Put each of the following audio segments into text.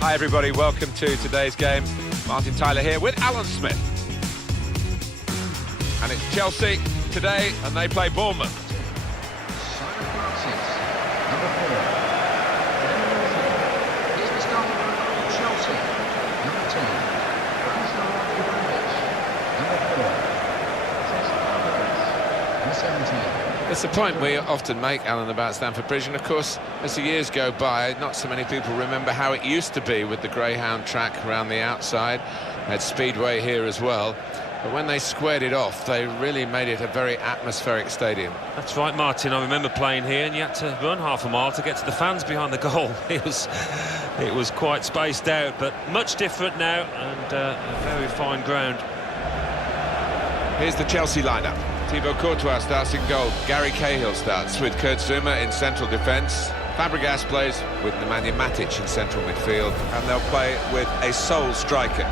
Hi everybody, welcome to today's game. Martin Tyler here with Alan Smith. And it's Chelsea today and they play Bournemouth. Simon Francis, number 4. Here's the starting lineup for Chelsea. Number 10, Bromwich. Number 4, Number 17. It's a point we often make, Alan, about Stamford Bridge, and of course, as the years go by, not so many people remember how it used to be with the Greyhound track around the outside. They had Speedway here as well, but when they squared it off, they really made it a very atmospheric stadium. That's right, Martin. I remember playing here, and you had to run half a mile to get to the fans behind the goal. It was quite spaced out, but much different now, and a very fine ground. Here's the Chelsea lineup. Thibaut Courtois starts in goal. Gary Cahill starts with Kurt Zuma in central defence. Fabregas plays with Nemanja Matic in central midfield. And they'll play with a sole striker.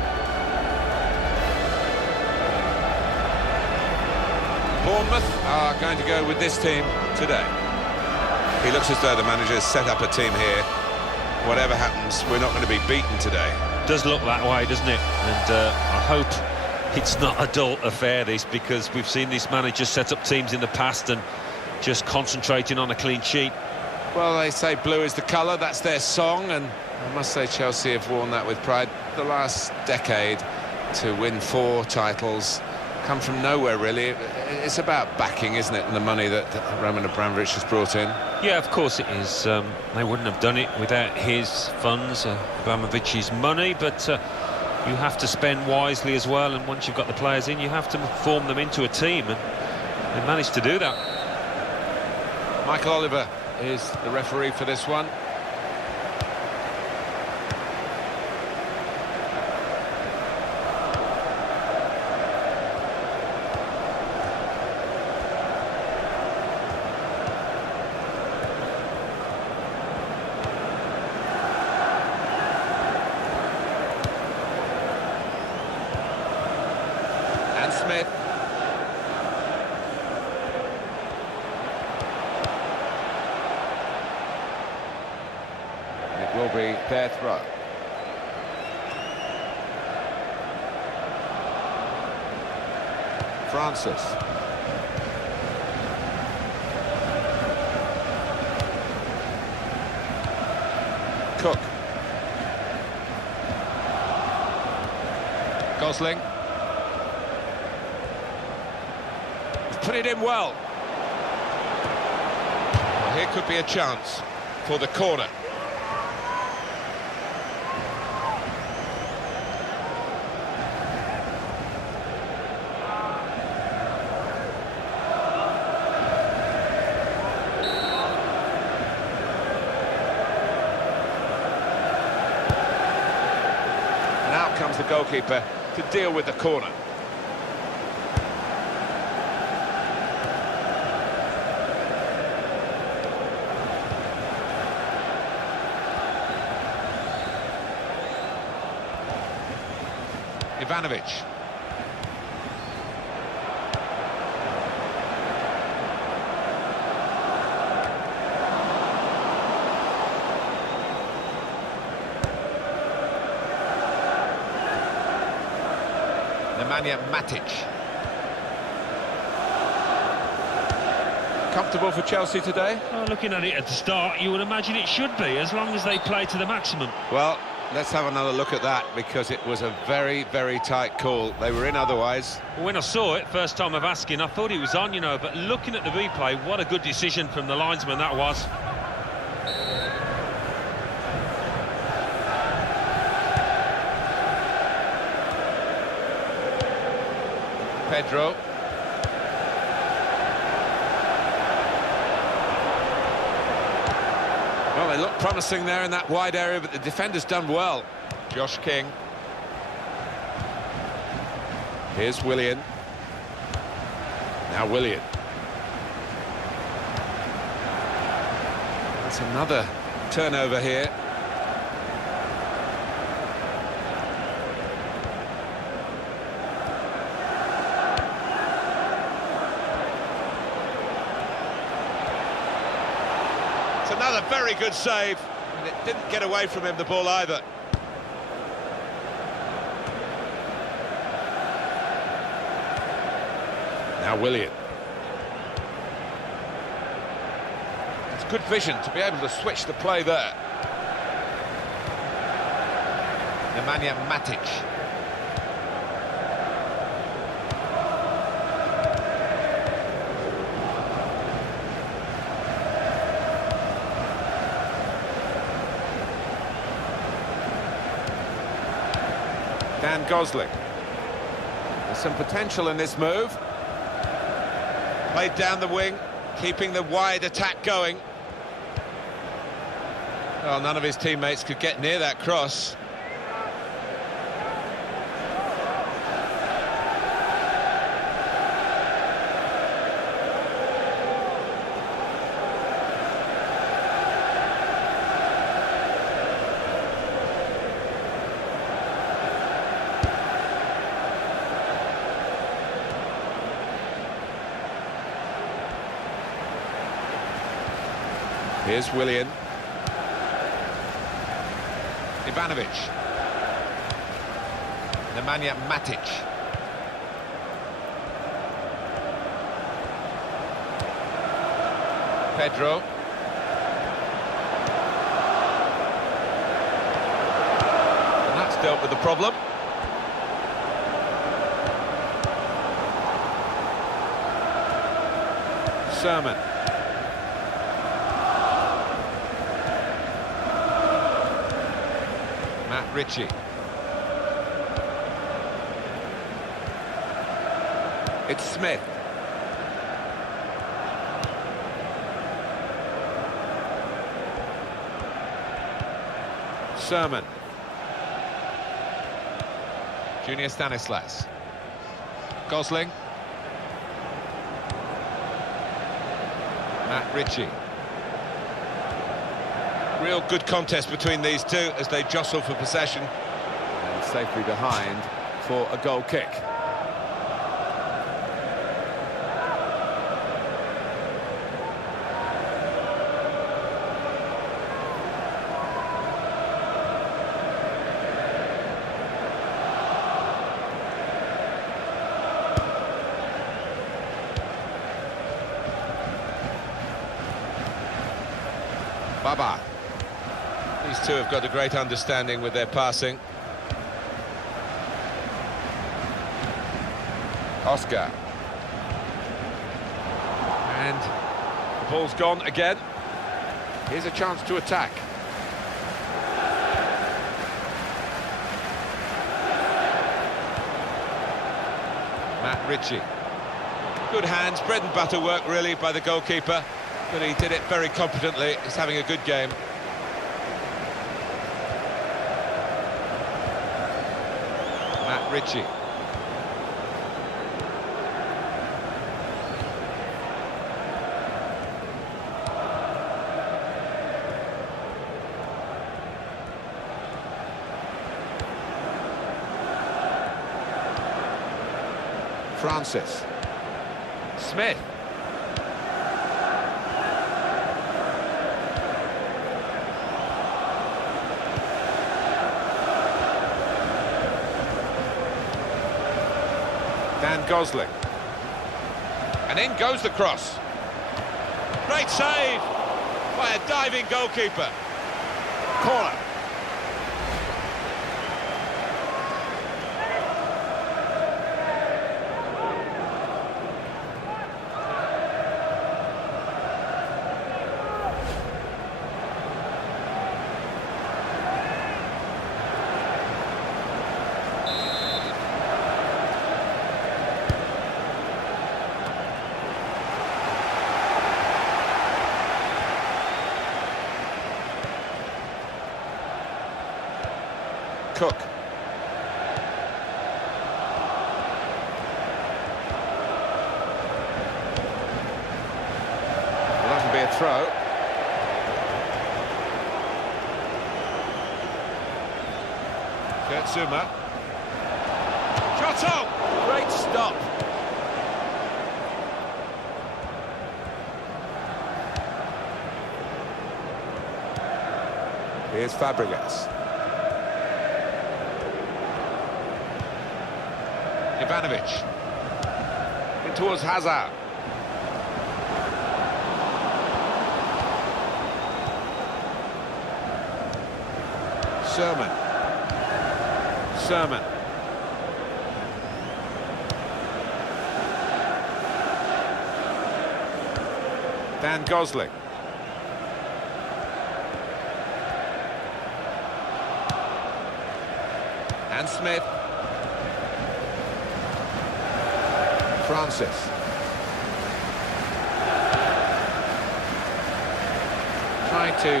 Bournemouth are going to go with this team today. He looks as though the manager's set up a team here. Whatever happens, we're not going to be beaten today. Does look that way, doesn't it? And I hope it's not a dull affair, this, because we've seen this manager set up teams in the past and just concentrating on a clean sheet. Well, they say blue is the colour, that's their song, and I must say Chelsea have worn that with pride. The last decade to win 4 titles come from nowhere, really. It's about backing, isn't it, and the money that Roman Abramovich has brought in. Yeah, of course it is. They wouldn't have done it without his funds, Abramovich's money, but you have to spend wisely as well, and once you've got the players in, you have to form them into a team, and they managed to do that. Michael Oliver is the referee for this one. Smith. It will be their throw. Francis. Cook. Gosling. Put it in well. Here could be a chance for the corner. And out comes the goalkeeper to deal with the corner. Ivanovic. Nemanja Matic. Comfortable for Chelsea today? Well, looking at it at the start, you would imagine it should be, as long as they play to the maximum. Well, let's have another look at that, because it was a very, very tight call. They were in otherwise. When I saw it, first time of asking, I thought he was on, you know, but looking at the replay, what a good decision from the linesman that was. Pedro. Well, they look promising there in that wide area, but the defender's done well. Josh King. Here's Willian. Now Willian. That's another turnover here. It's another very good save, and it didn't get away from him, the ball, either. Now Willian. It's good vision to be able to switch the play there. Nemanja Matic. Dan Gosling. There's some potential in this move. Played down the wing, keeping the wide attack going. Well, none of his teammates could get near that cross. Here's Willian. Ivanovic. Nemanja Matic. Pedro. And that's dealt with the problem. Sermon. Ritchie. It's Smith. Sermon. Junior Stanislas. Gosling. Matt Ritchie. Real good contest between these two as they jostle for possession. And safely behind for a goal kick. Baba. These two have got a great understanding with their passing. Oscar. And the ball's gone again. Here's a chance to attack. Matt Ritchie. Good hands, bread and butter work really by the goalkeeper, but he did it very competently. He's having a good game. Matt Ritchie. Francis. Smith. Dan Gosling. And in goes the cross. Great save by a diving goalkeeper. Corner. Cook. Well, that'll be a throw. Kurtzuma. Shot on! Great stop. Here's Fabregas. Ivanovic. towards Hazard. Sermon. Dan Gosling. And Smith. Francis. Trying to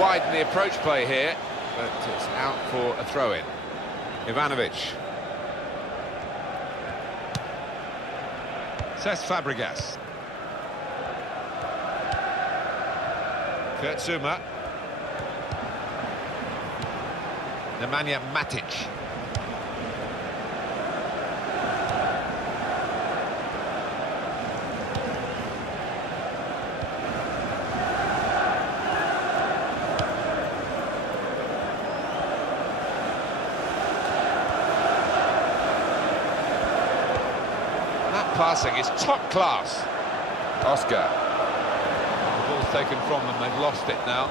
widen the approach play here, but it's out for a throw-in. Ivanovic. Cesc Fabregas. Kurt Zouma. Nemanja Matic. That passing is top class. Oscar. The ball's taken from them, they've lost it now.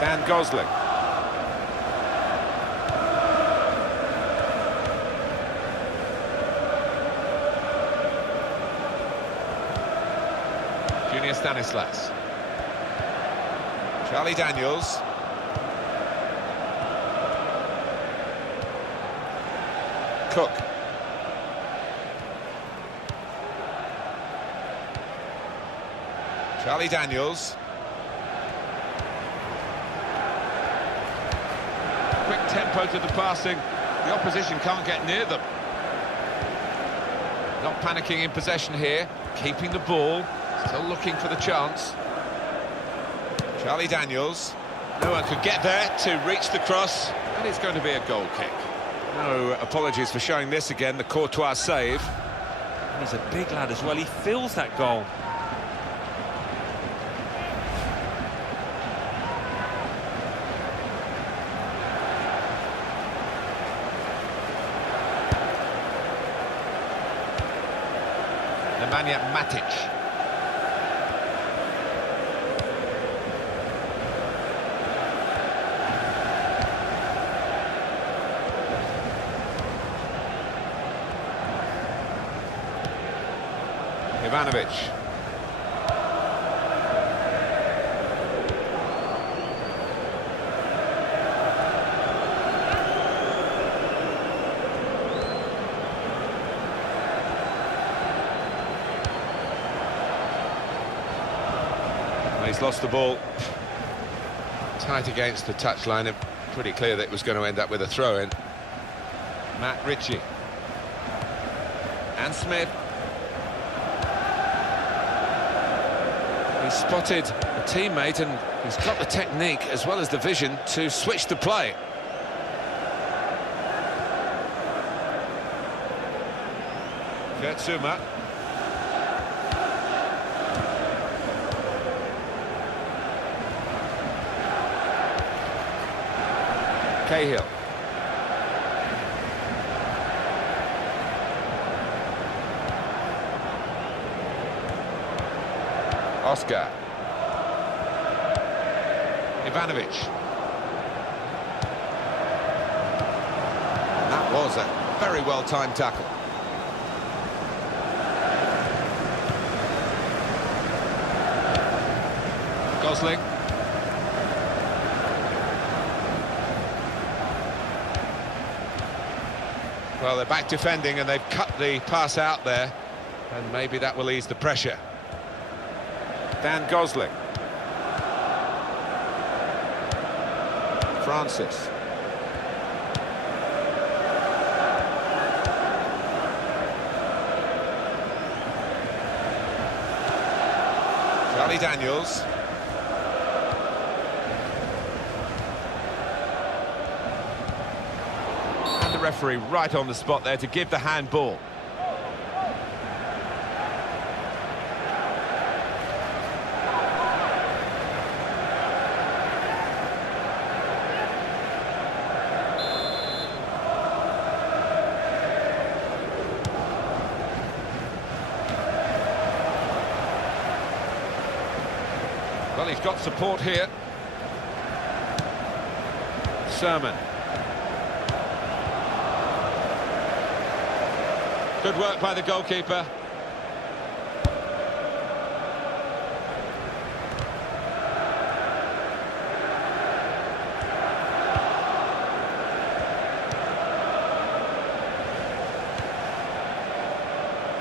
Dan Gosling. Junior Stanislas. Charlie Daniels. Cook. Charlie Daniels. Quick tempo to the passing. The opposition can't get near them. Not panicking in possession here. Keeping the ball. Still looking for the chance. Charlie Daniels. No one could get there to reach the cross. And it's going to be a goal kick. No apologies for showing this again. The Courtois save. He's a big lad as well. He feels that goal. Nemanja Matic. Ivanovic. He's lost the ball. Tight against the touchline. Pretty clear that it was going to end up with a throw-in. Matt Ritchie. And Smith. He's spotted a teammate and he's got the technique as well as the vision to switch the play. Kurt Zouma. Cahill. Oscar. Ivanovic. That was a very well-timed tackle. Gosling. Well, they're back defending and they've cut the pass out there, and maybe that will ease the pressure. Dan Gosling. Francis. Charlie Daniels. And the referee right on the spot there to give the handball. Well, he's got support here. Sermon. Good work by the goalkeeper.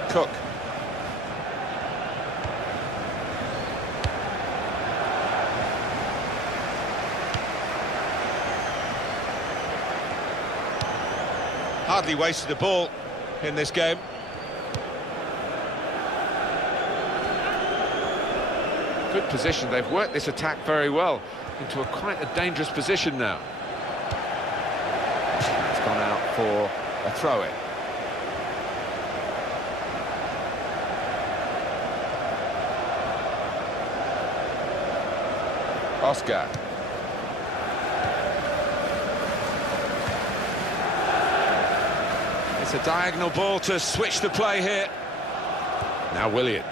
Cook. Hardly wasted a ball in this game. Good position. They've worked this attack very well into quite a dangerous position now. It's gone out for a throw-in. Oscar. It's a diagonal ball to switch the play here. Now Willian.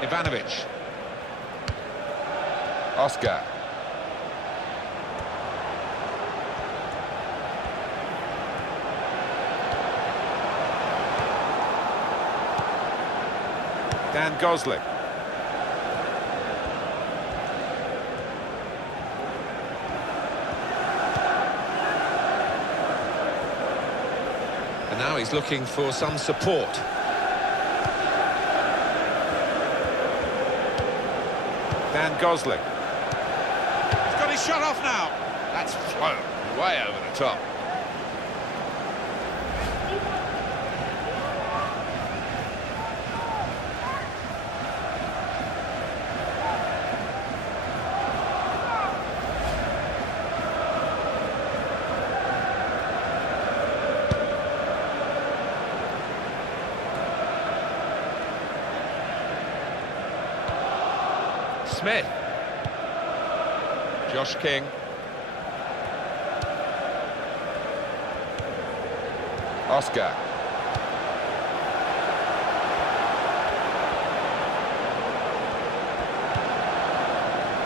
Ivanovic. Oscar. Dan Gosling. And now he's looking for some support. Dan Gosling. He's got his shot off now. That's flown way over the top. Smith. Josh King. Oscar.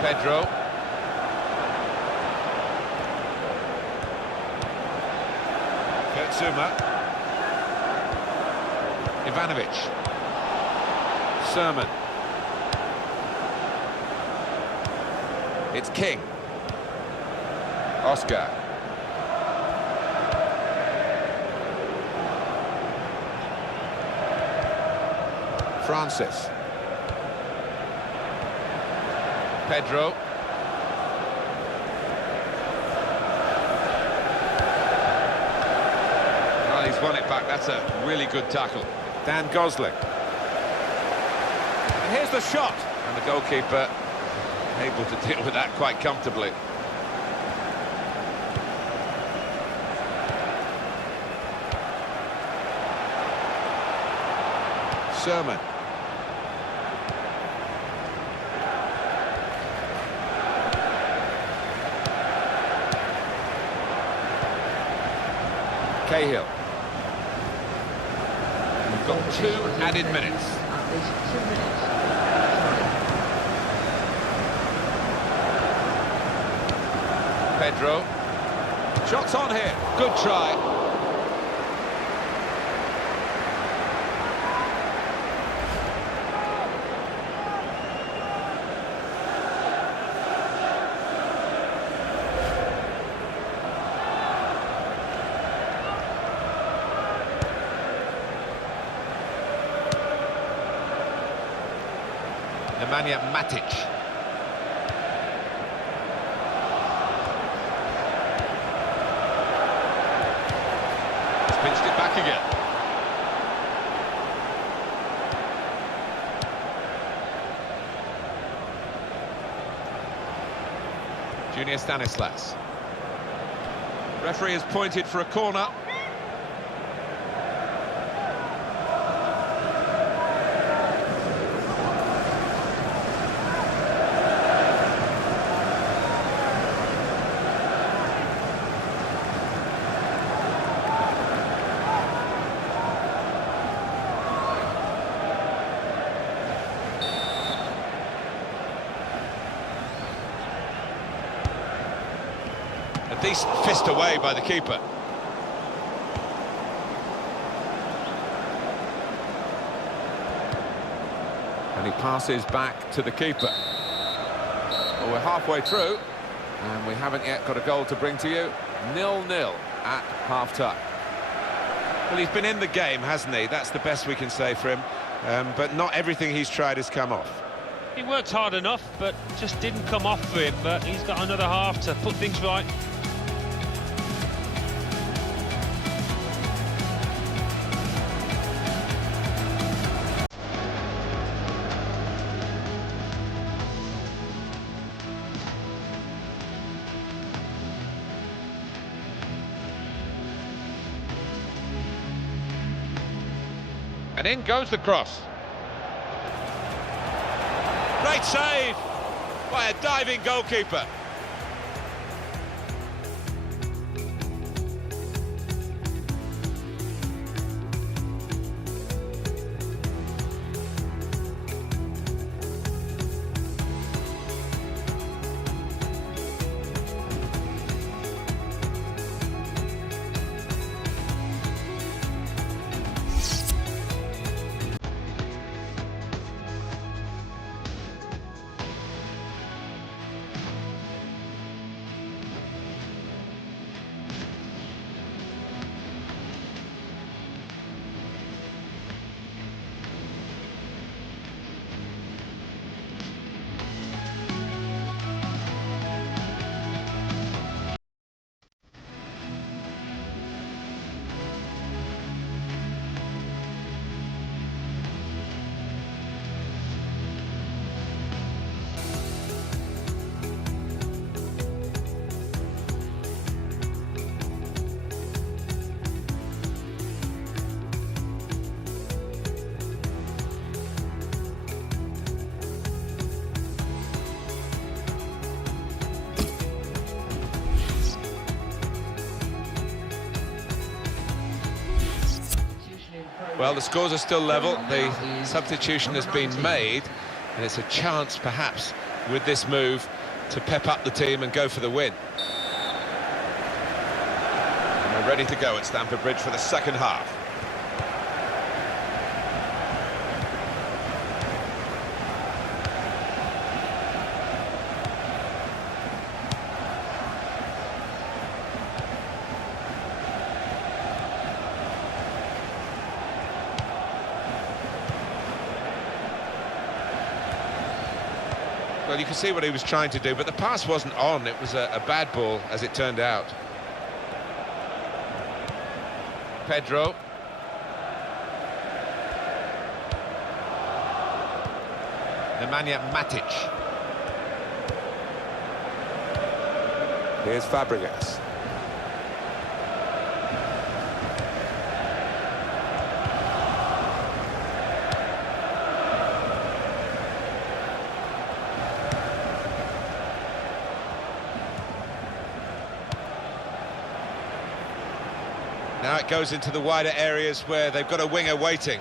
Pedro. Kurtzuma. Ivanovic. Sermon. It's King. Oscar. Francis. Pedro. Well, he's won it back. That's a really good tackle. Dan Gosling. And here's the shot. And the goalkeeper able to deal with that quite comfortably. Sermon. Cahill. We've got 2 added minutes. At least 2 minutes. Pedro. Shots on here. Good try. Nemanja Matic. Pinched it back again. Junior Stanislas. Referee has pointed for a corner. A decent fist away by the keeper. And he passes back to the keeper. Well, we're halfway through, and we haven't yet got a goal to bring to you. 0-0 at half-time. Well, he's been in the game, hasn't he? That's the best we can say for him. But not everything he's tried has come off. He worked hard enough, but just didn't come off for him. But he's got another half to put things right. And in goes the cross. Great save by a diving goalkeeper. Well, the scores are still level. The substitution has been made, and it's a chance, perhaps, with this move, to pep up the team and go for the win. And we're ready to go at Stamford Bridge for the second half. Well, you can see what he was trying to do, but the pass wasn't on. It was a bad ball, as it turned out. Pedro. Nemanja Matic. Here's Fabregas. Now it goes into the wider areas where they've got a winger waiting.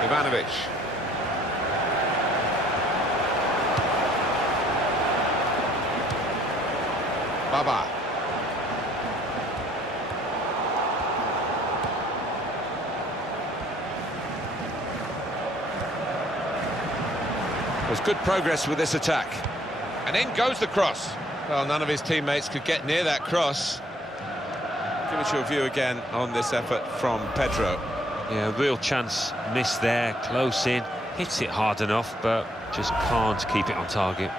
Ivanovic. Baba. There's good progress with this attack. And in goes the cross. Well, none of his teammates could get near that cross. Give us your view again on this effort from Pedro. Yeah, real chance missed there, close in, hits it hard enough, but just can't keep it on target.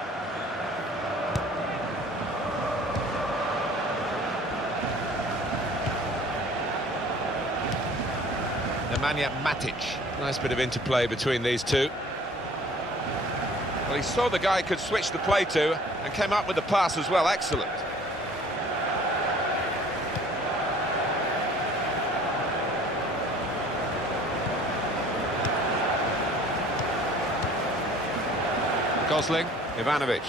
Nemanja Matic. Nice bit of interplay between these two. Well, he saw the guy could switch the play to and came up with the pass as well. Excellent. Gosling, Ivanovic.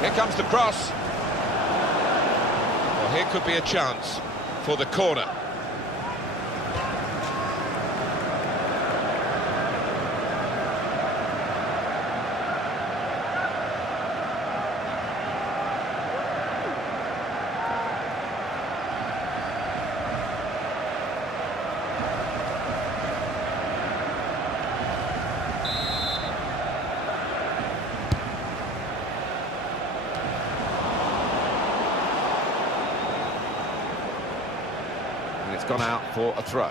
Here comes the cross. Well, here could be a chance for the corner. And it's gone out for a throw.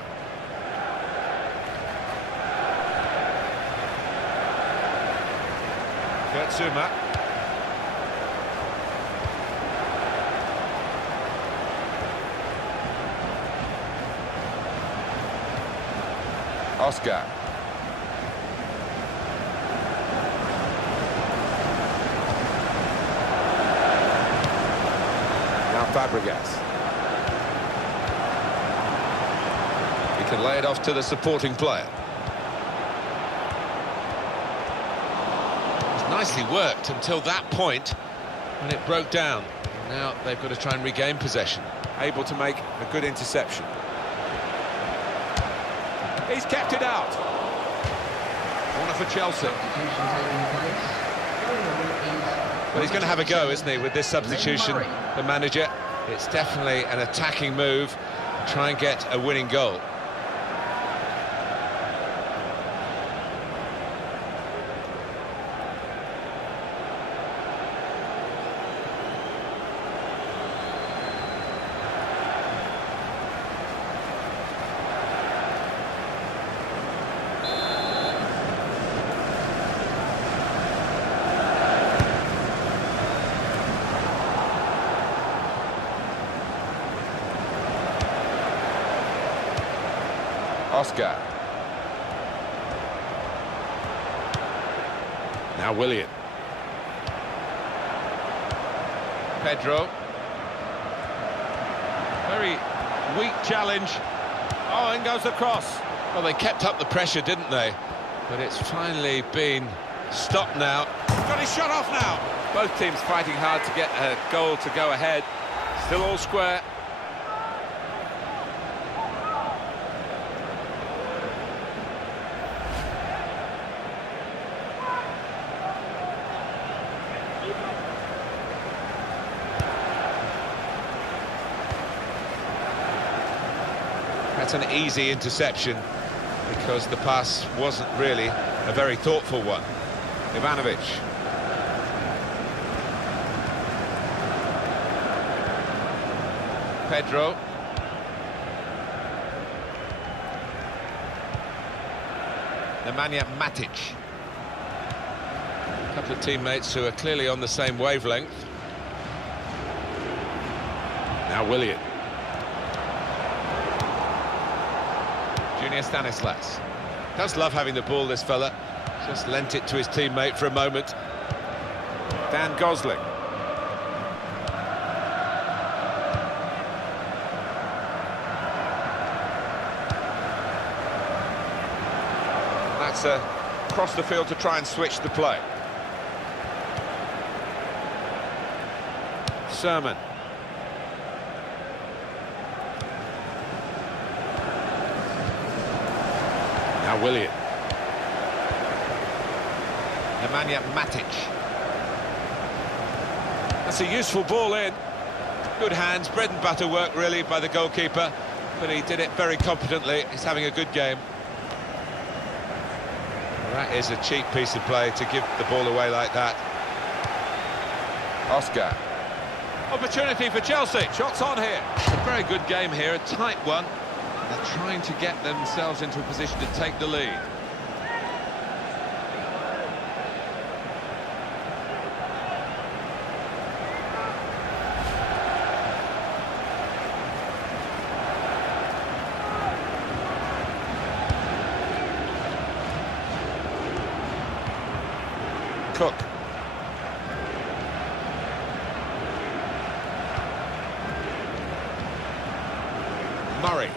Kurtzuma. Oscar. Now Fabregas. He can lay it off to the supporting player. It's nicely worked until that point when it broke down. Now they've got to try and regain possession. Able to make a good interception. He's kept it out. Corner for Chelsea. Well, he's going to have a go, isn't he, with this substitution, the manager. It's definitely an attacking move. Try and get a winning goal. Oscar. Now Willian. Pedro. Very weak challenge. Oh, in goes the cross. Well, they kept up the pressure, didn't they? But it's finally been stopped now. Got his shot off now. Both teams fighting hard to get a goal to go ahead. Still all square. That's an easy interception because the pass wasn't really a very thoughtful one. Ivanovic. Pedro. Nemanja Matic. A couple of teammates who are clearly on the same wavelength. Now Willian. Stanislas. Does love having the ball, this fella. Just lent it to his teammate for a moment. Dan Gosling. That's across the field to try and switch the play. Sermon. Now Willian. Nemanja Matic. That's a useful ball in. Good hands, bread and butter work really by the goalkeeper, but he did it very competently. He's having a good game. Well, that is a cheap piece of play to give the ball away like that. Oscar. Opportunity for Chelsea. Shots on here. It's a very good game here, a tight one. They're trying to get themselves into a position to take the lead. Cook. Murray.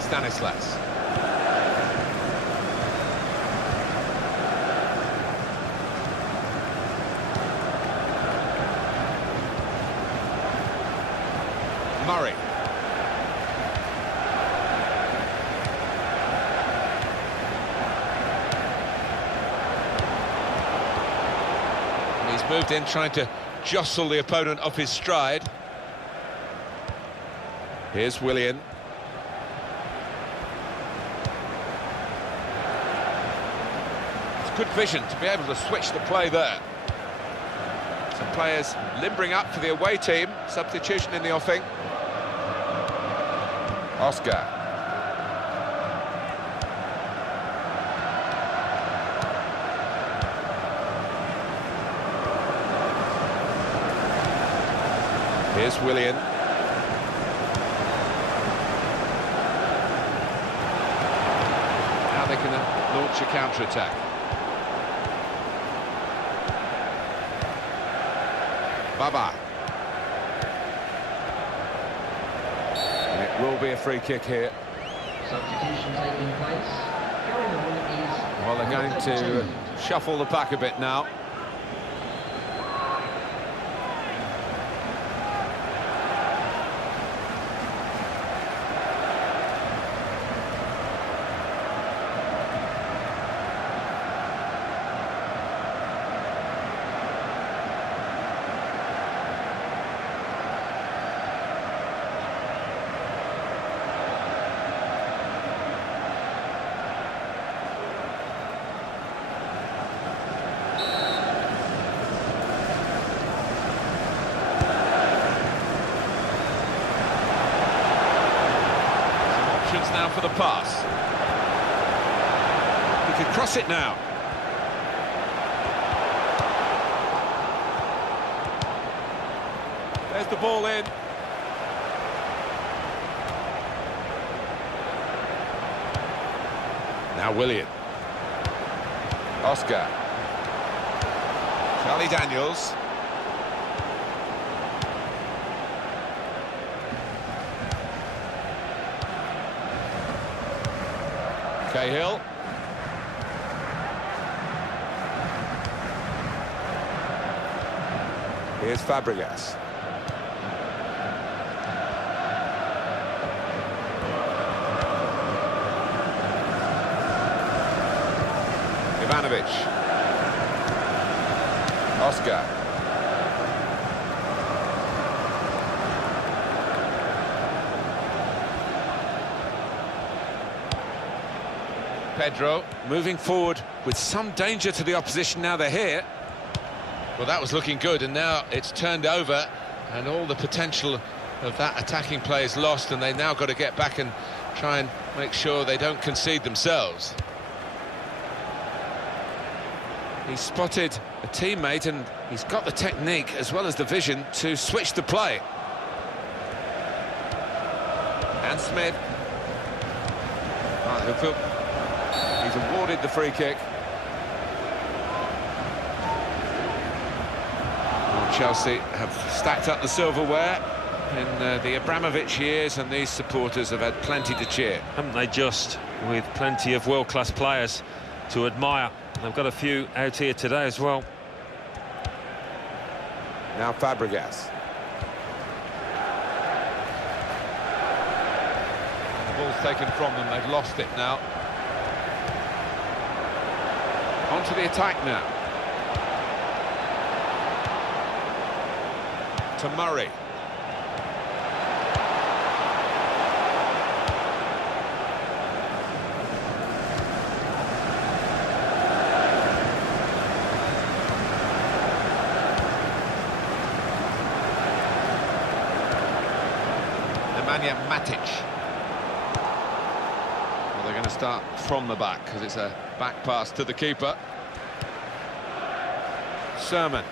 Stanislas. Murray. And he's moved in trying to jostle the opponent off his stride. Here's Willian. Good vision to be able to switch the play there. Some players limbering up for the away team. Substitution in the offing. Oscar. Here's Willian. Now they can launch a counter-attack. Baba. And it will be a free kick here. Substitution taking place. Going on is... Well, they're going to shuffle the pack a bit now. Now for the pass. He could cross it now. There's the ball in. Now Willian. Oscar. Charlie Daniels. Cahill. Here's Fabregas. Ivanovic. Oscar. Pedro moving forward with some danger to the opposition. Now they're here. Well, that was looking good, and now it's turned over, and all the potential of that attacking play is lost, and they've now got to get back and try and make sure they don't concede themselves. He's spotted a teammate, and he's got the technique as well as the vision to switch the play. And Smith. He's awarded the free kick. Well, Chelsea have stacked up the silverware in the Abramovich years, and these supporters have had plenty to cheer. Haven't they just, with plenty of world-class players to admire. They've got a few out here today as well. Now Fabregas. The ball's taken from them, they've lost it now. On to the attack now. To Murray. Nemanja Matic. Well, they're going to start from the back because it's a back pass to the keeper. Sermon.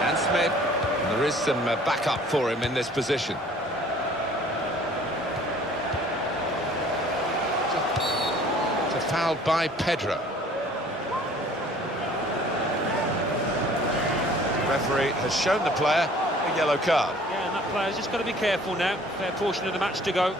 And Smith. There is some backup for him in this position. It's a foul by Pedro. The referee has shown the player a yellow card. Yeah, and that player's just got to be careful now. Fair portion of the match to go.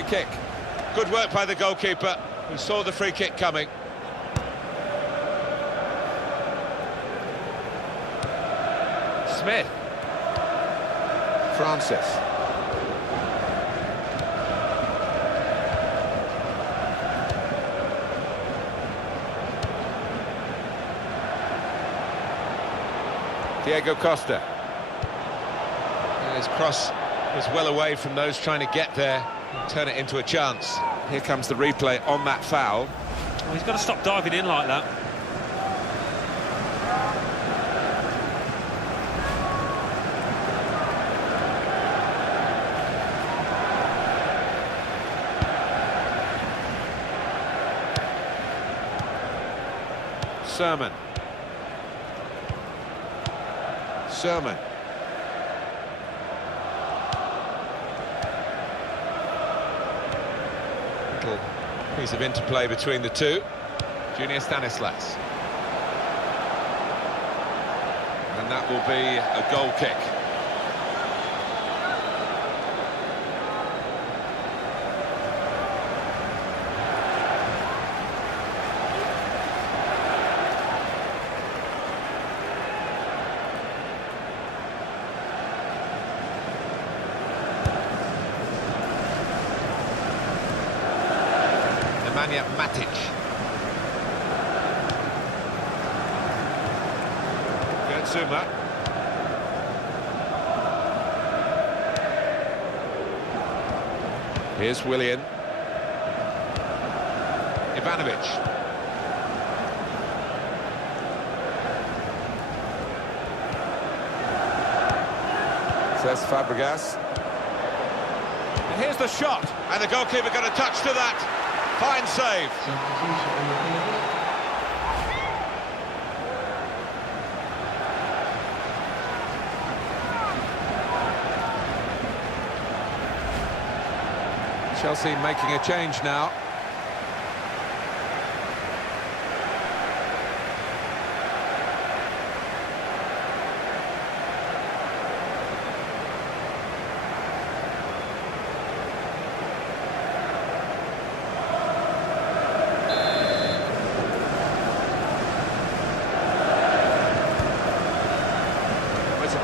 Free kick. Good work by the goalkeeper, who saw the free kick coming. Smith. Francis. Diego Costa. And his cross was well away from those trying to get there and turn it into a chance. Here comes the replay on that foul. Well, he's got to stop diving in like that. Sermon. Little piece of interplay between the two. Junior Stanislas. And that will be a goal kick. Matic. Gertzuma. Here's Willian. Ivanovic. Says Fabregas. And here's the shot. And the goalkeeper got a touch to that. Fine save. Chelsea making a change now.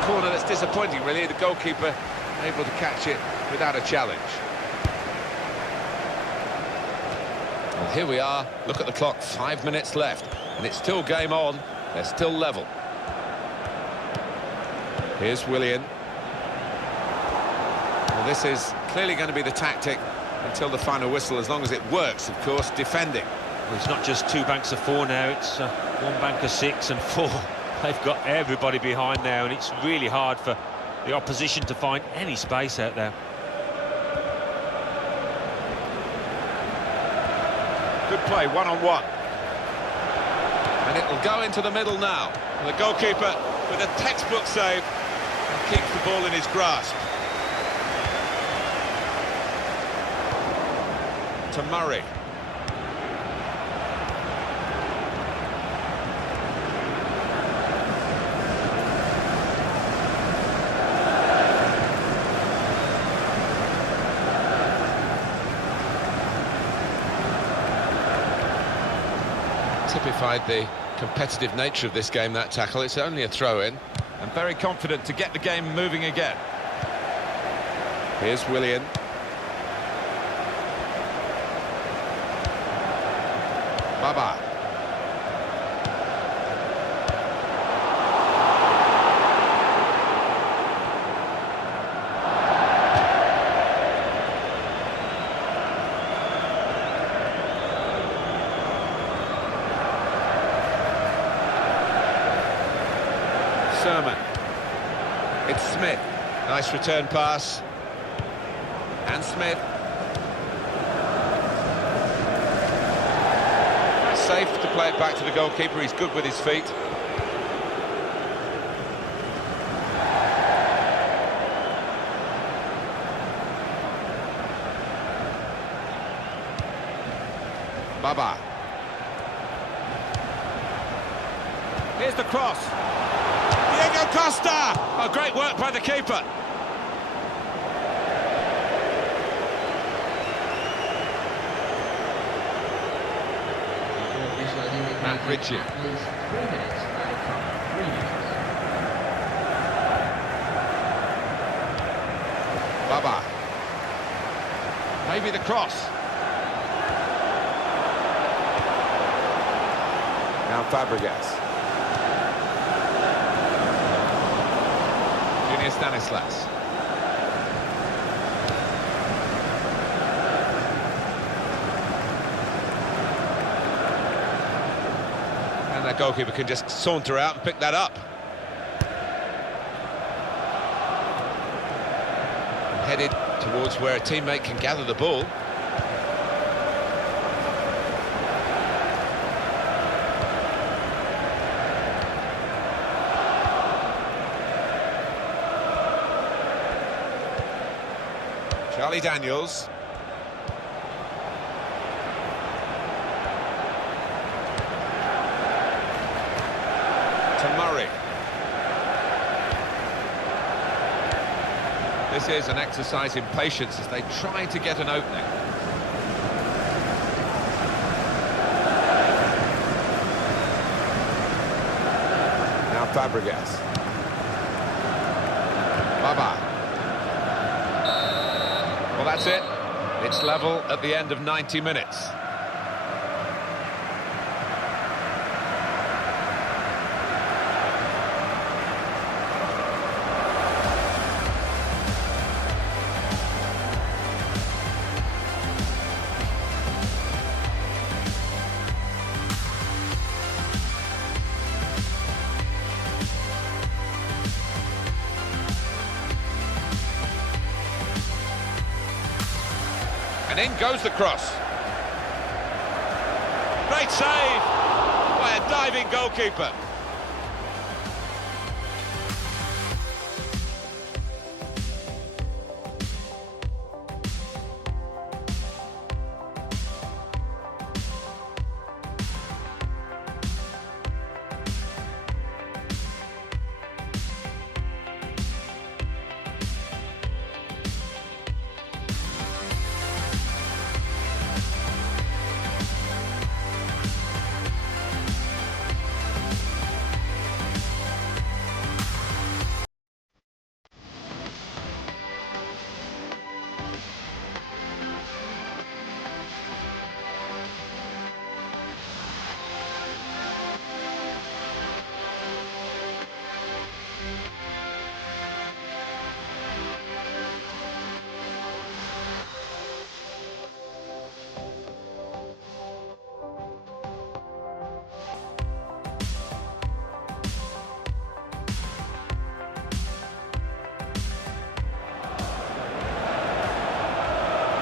Corner that's disappointing, really. The goalkeeper able to catch it without a challenge. And here we are. Look at the clock. 5 minutes left, and it's still game on. They're still level. Here's Willian. Well, this is clearly going to be the tactic until the final whistle, as long as it works, of course. Defending. Well, it's not just 2 banks of 4 now. It's 1 bank of 6 and 4. They've got everybody behind now, and it's really hard for the opposition to find any space out there. Good play, one-on-one. And it will go into the middle now. And the goalkeeper with a textbook save and keeps the ball in his grasp. To Murray. Typified the competitive nature of this game, that tackle. It's only a throw-in. And very confident to get the game moving again. Here's Willian. Baba. Sermon. It's Smith. Nice return pass. And Smith. Safe to play it back to the goalkeeper. He's good with his feet. Baba. Here's the cross. Diego Costa! Oh, great work by the keeper. and rigid. At least 3 minutes added time. 3 minutes. Baba. Maybe the cross. Now Fabregas. Junior Stanislas. And that goalkeeper can just saunter out and pick that up. And headed towards where a teammate can gather the ball. Charlie Daniels. To Murray. This is an exercise in patience as they try to get an opening. Now Fabregas. Baba. Well, that's it. It's level at the end of 90 minutes. And in goes the cross. Great save by a diving goalkeeper.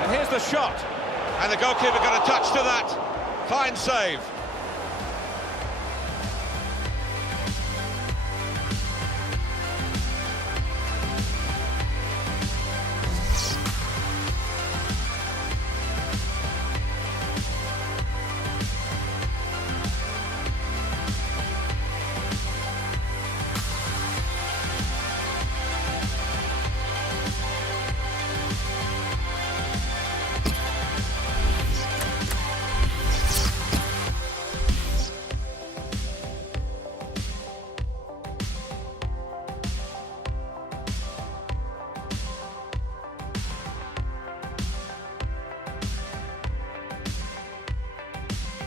Here's the shot, and the goalkeeper got a touch to that. Fine save.